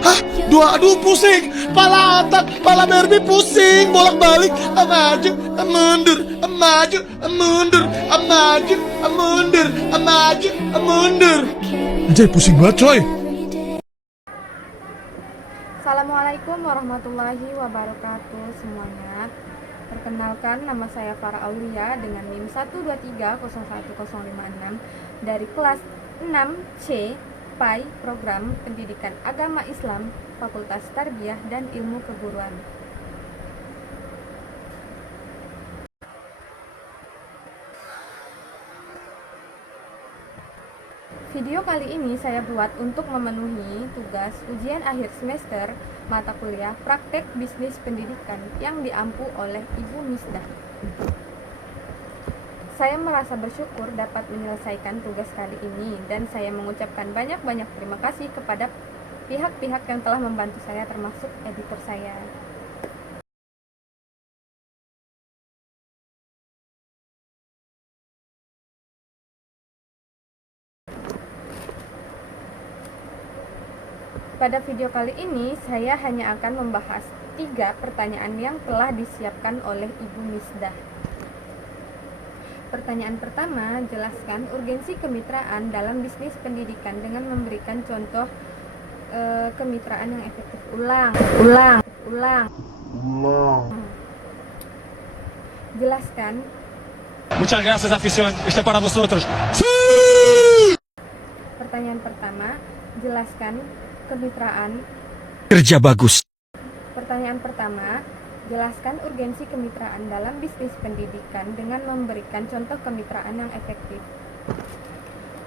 Hah? Dua, aduh pusing. Pala otak, pala Barbie pusing. Bolak-balik. Maju, mundur. Maju, mundur. Maju, mundur. Maju, mundur. Anjay, pusing banget coy. Assalamualaikum warahmatullahi wabarakatuh semuanya. Perkenalkan, nama saya Farah Aulia dengan NIM 1230156 dari kelas 6C PAI Program Pendidikan Agama Islam Fakultas Tarbiyah dan Ilmu Keguruan. Video kali ini saya buat untuk memenuhi tugas ujian akhir semester mata kuliah Praktek Bisnis Pendidikan yang diampu oleh Ibu Misdah. Saya merasa bersyukur dapat menyelesaikan tugas kali ini dan saya mengucapkan banyak-banyak terima kasih kepada pihak-pihak yang telah membantu saya termasuk editor saya. Pada video kali ini, saya hanya akan membahas 3 pertanyaan yang telah disiapkan oleh Ibu Misdah. Pertanyaan pertama, jelaskan urgensi kemitraan dalam bisnis pendidikan dengan memberikan contoh kemitraan yang efektif. Ulang. Jelaskan. Muchas gracias, afición. Este para vosotros. Pertanyaan pertama, jelaskan kemitraan. Kerja bagus. Pertanyaan pertama, jelaskan urgensi kemitraan dalam bisnis pendidikan dengan memberikan contoh kemitraan yang efektif.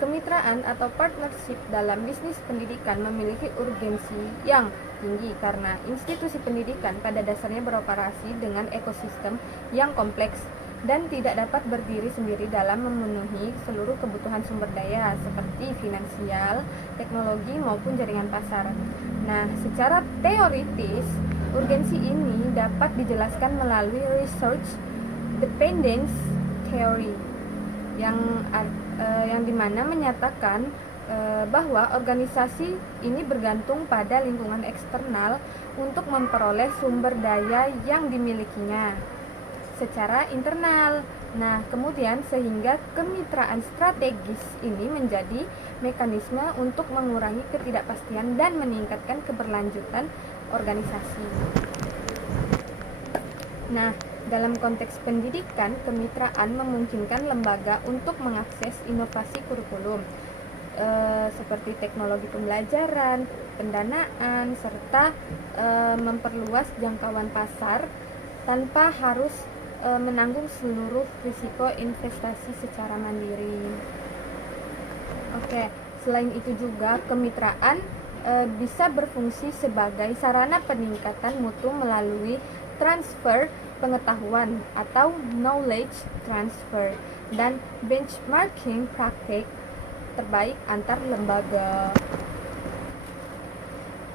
Kemitraan atau partnership dalam bisnis pendidikan memiliki urgensi yang tinggi karena institusi pendidikan pada dasarnya beroperasi dengan ekosistem yang kompleks dan tidak dapat berdiri sendiri dalam memenuhi seluruh kebutuhan sumber daya seperti finansial, teknologi maupun jaringan pasar. Nah, secara teoritis, urgensi ini dapat dijelaskan melalui research dependence theory yang dimana menyatakan bahwa organisasi ini bergantung pada lingkungan eksternal untuk memperoleh sumber daya yang dimilikinya secara internal. Nah, kemudian sehingga kemitraan strategis ini menjadi mekanisme untuk mengurangi ketidakpastian dan meningkatkan keberlanjutan organisasi. Nah, dalam konteks pendidikan, kemitraan memungkinkan lembaga untuk mengakses inovasi kurikulum seperti teknologi pembelajaran, pendanaan, serta memperluas jangkauan pasar tanpa harus menanggung seluruh risiko investasi secara mandiri. Oke, selain itu juga kemitraan bisa berfungsi sebagai sarana peningkatan mutu melalui transfer pengetahuan atau knowledge transfer dan benchmarking praktik terbaik antar lembaga.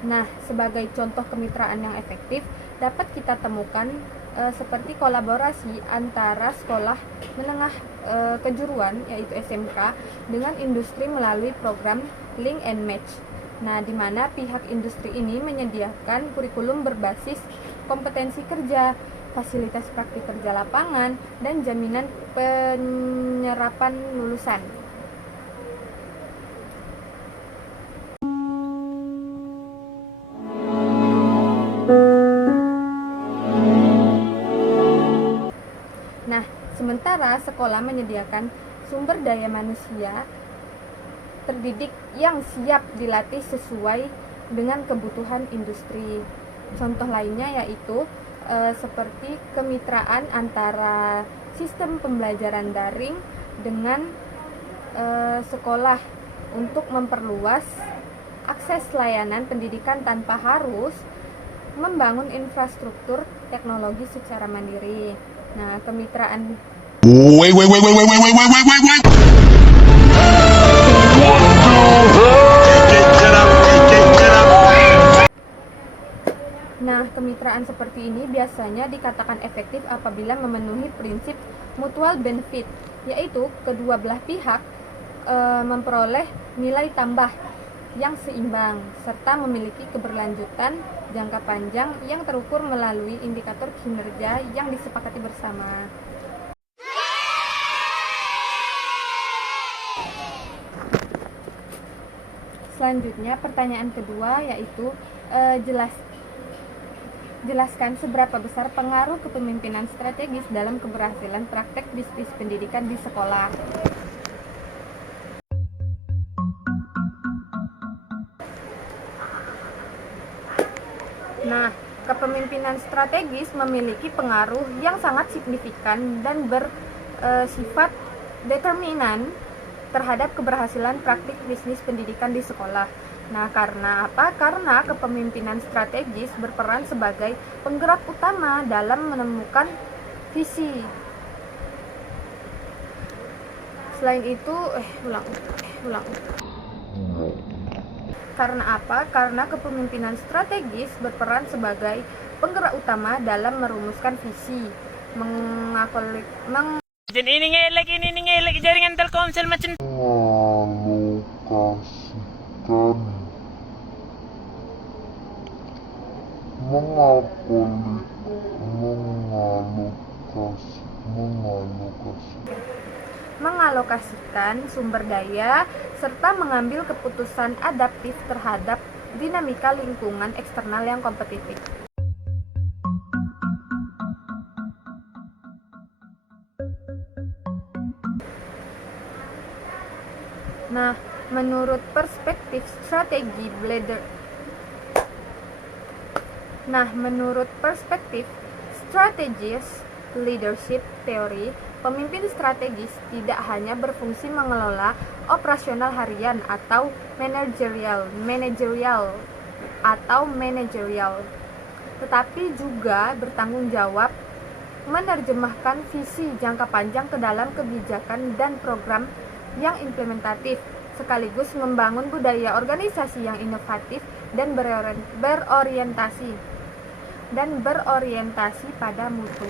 Nah, sebagai contoh kemitraan yang efektif dapat kita temukan seperti kolaborasi antara sekolah menengah kejuruan yaitu SMK dengan industri melalui program Link and Match. Nah, di mana pihak industri ini menyediakan kurikulum berbasis kompetensi kerja, fasilitas praktik kerja lapangan, dan jaminan penyerapan lulusan. Nah, sementara sekolah menyediakan sumber daya manusia terdidik yang siap dilatih sesuai dengan kebutuhan industri. Contoh lainnya yaitu seperti kemitraan antara sistem pembelajaran daring dengan sekolah untuk memperluas akses layanan pendidikan tanpa harus membangun infrastruktur teknologi secara mandiri. Nah, kemitraan Wait. Nah, kemitraan seperti ini biasanya dikatakan efektif apabila memenuhi prinsip mutual benefit, yaitu kedua belah pihak memperoleh nilai tambah yang seimbang, serta memiliki keberlanjutan jangka panjang yang terukur melalui indikator kinerja yang disepakati bersama. Selanjutnya, pertanyaan kedua yaitu jelaskan seberapa besar pengaruh kepemimpinan strategis dalam keberhasilan praktek bisnis pendidikan di sekolah. Nah, kepemimpinan strategis memiliki pengaruh yang sangat signifikan dan bersifat determinan terhadap keberhasilan praktik bisnis pendidikan di sekolah. Nah, karena apa? Karena kepemimpinan strategis berperan sebagai penggerak utama dalam menemukan visi. Selain itu, Karena apa? Karena kepemimpinan strategis berperan sebagai penggerak utama dalam merumuskan visi, mengalokasikan jaringan Telkomsel macam mengalokasikan sumber daya serta mengambil keputusan adaptif terhadap dinamika lingkungan eksternal yang kompetitif. Nah, menurut perspektif strategis leadership theory, pemimpin strategis tidak hanya berfungsi mengelola operasional harian atau manajerial, tetapi juga bertanggung jawab menerjemahkan visi jangka panjang ke dalam kebijakan dan program yang implementatif, sekaligus membangun budaya organisasi yang inovatif dan berorientasi pada mutu.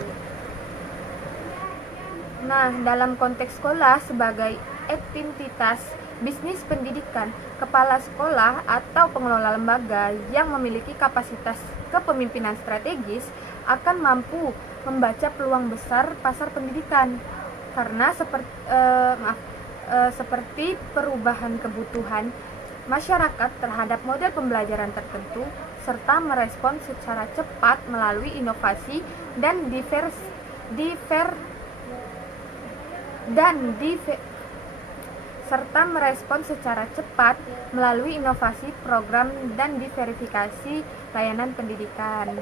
Nah, dalam konteks sekolah sebagai entitas bisnis pendidikan, kepala sekolah atau pengelola lembaga yang memiliki kapasitas kepemimpinan strategis akan mampu membaca peluang besar pasar pendidikan karena seperti perubahan kebutuhan masyarakat terhadap model pembelajaran tertentu, serta merespon secara cepat melalui inovasi dan program dan diverifikasi layanan pendidikan.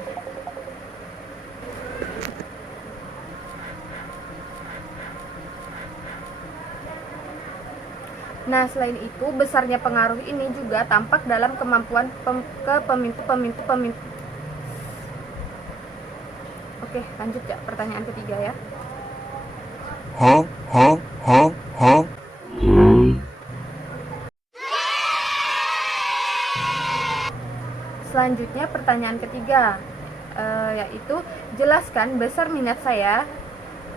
Nah, selain itu, besarnya pengaruh ini juga tampak dalam kemampuan kepemimpinan. Oke, lanjut ya, pertanyaan ketiga ya. Selanjutnya, pertanyaan ketiga, yaitu jelaskan besar minat saya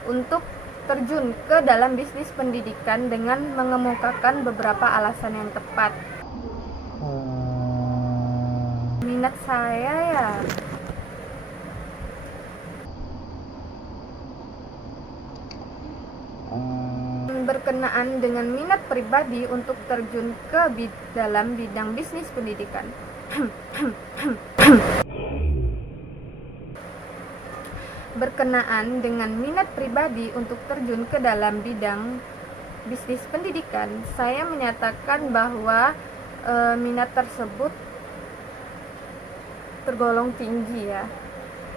untuk terjun ke dalam bisnis pendidikan dengan mengemukakan beberapa alasan yang tepat. Minat saya ya berkenaan dengan minat pribadi untuk terjun ke dalam bidang bisnis pendidikan. Berkenaan dengan minat pribadi untuk terjun ke dalam bidang bisnis pendidikan, saya menyatakan bahwa minat tersebut tergolong tinggi ya.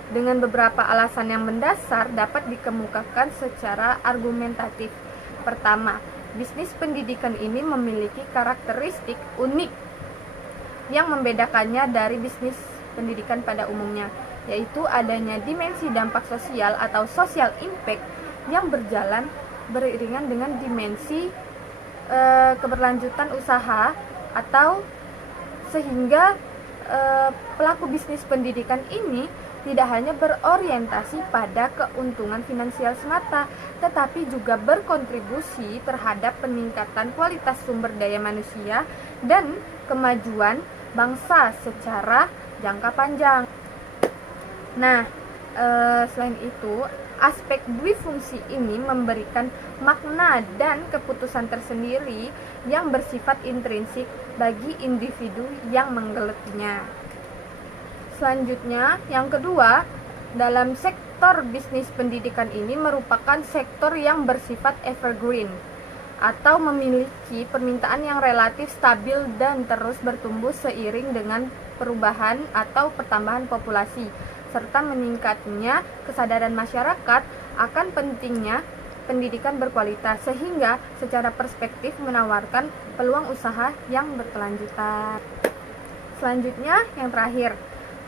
Dengan beberapa alasan yang mendasar dapat dikemukakan secara argumentatif. Pertama, bisnis pendidikan ini memiliki karakteristik unik yang membedakannya dari bisnis pendidikan pada umumnya, yaitu adanya dimensi dampak sosial atau social impact yang berjalan beriringan dengan dimensi keberlanjutan usaha, atau sehingga pelaku bisnis pendidikan ini tidak hanya berorientasi pada keuntungan finansial semata, tetapi juga berkontribusi terhadap peningkatan kualitas sumber daya manusia dan kemajuan bangsa secara jangka panjang. Nah, selain itu, aspek dwifungsi ini memberikan makna dan keputusan tersendiri yang bersifat intrinsik bagi individu yang menggelutinya. Selanjutnya, yang kedua, dalam sektor bisnis pendidikan ini merupakan sektor yang bersifat evergreen atau memiliki permintaan yang relatif stabil dan terus bertumbuh seiring dengan perubahan atau pertambahan populasi, serta meningkatnya kesadaran masyarakat akan pentingnya pendidikan berkualitas, sehingga secara perspektif menawarkan peluang usaha yang berkelanjutan. Selanjutnya, yang terakhir,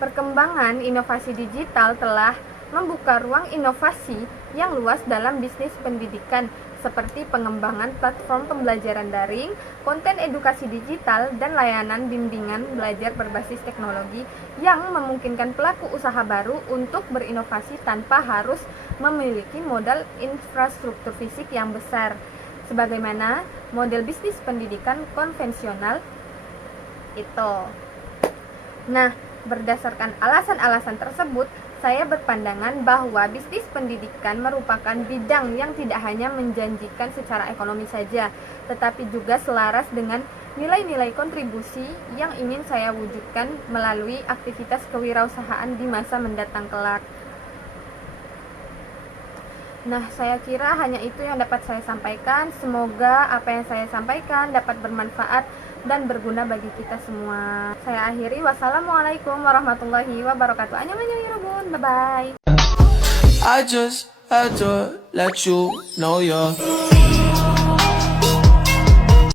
perkembangan inovasi digital telah membuka ruang inovasi yang luas dalam bisnis pendidikan, seperti pengembangan platform pembelajaran daring, konten edukasi digital, dan layanan bimbingan belajar berbasis teknologi yang memungkinkan pelaku usaha baru untuk berinovasi tanpa harus memiliki modal infrastruktur fisik yang besar, sebagaimana model bisnis pendidikan konvensional itu. Nah, berdasarkan alasan-alasan tersebut, saya berpandangan bahwa bisnis pendidikan merupakan bidang yang tidak hanya menjanjikan secara ekonomi saja, tetapi juga selaras dengan nilai-nilai kontribusi yang ingin saya wujudkan melalui aktivitas kewirausahaan di masa mendatang kelak. Nah, saya kira hanya itu yang dapat saya sampaikan. Semoga apa yang saya sampaikan dapat bermanfaat dan berguna bagi kita semua. Saya akhiri. Wassalamualaikum warahmatullahi wabarakatuh. Annyeonghaseyo. Bye bye. I just had to let you know you're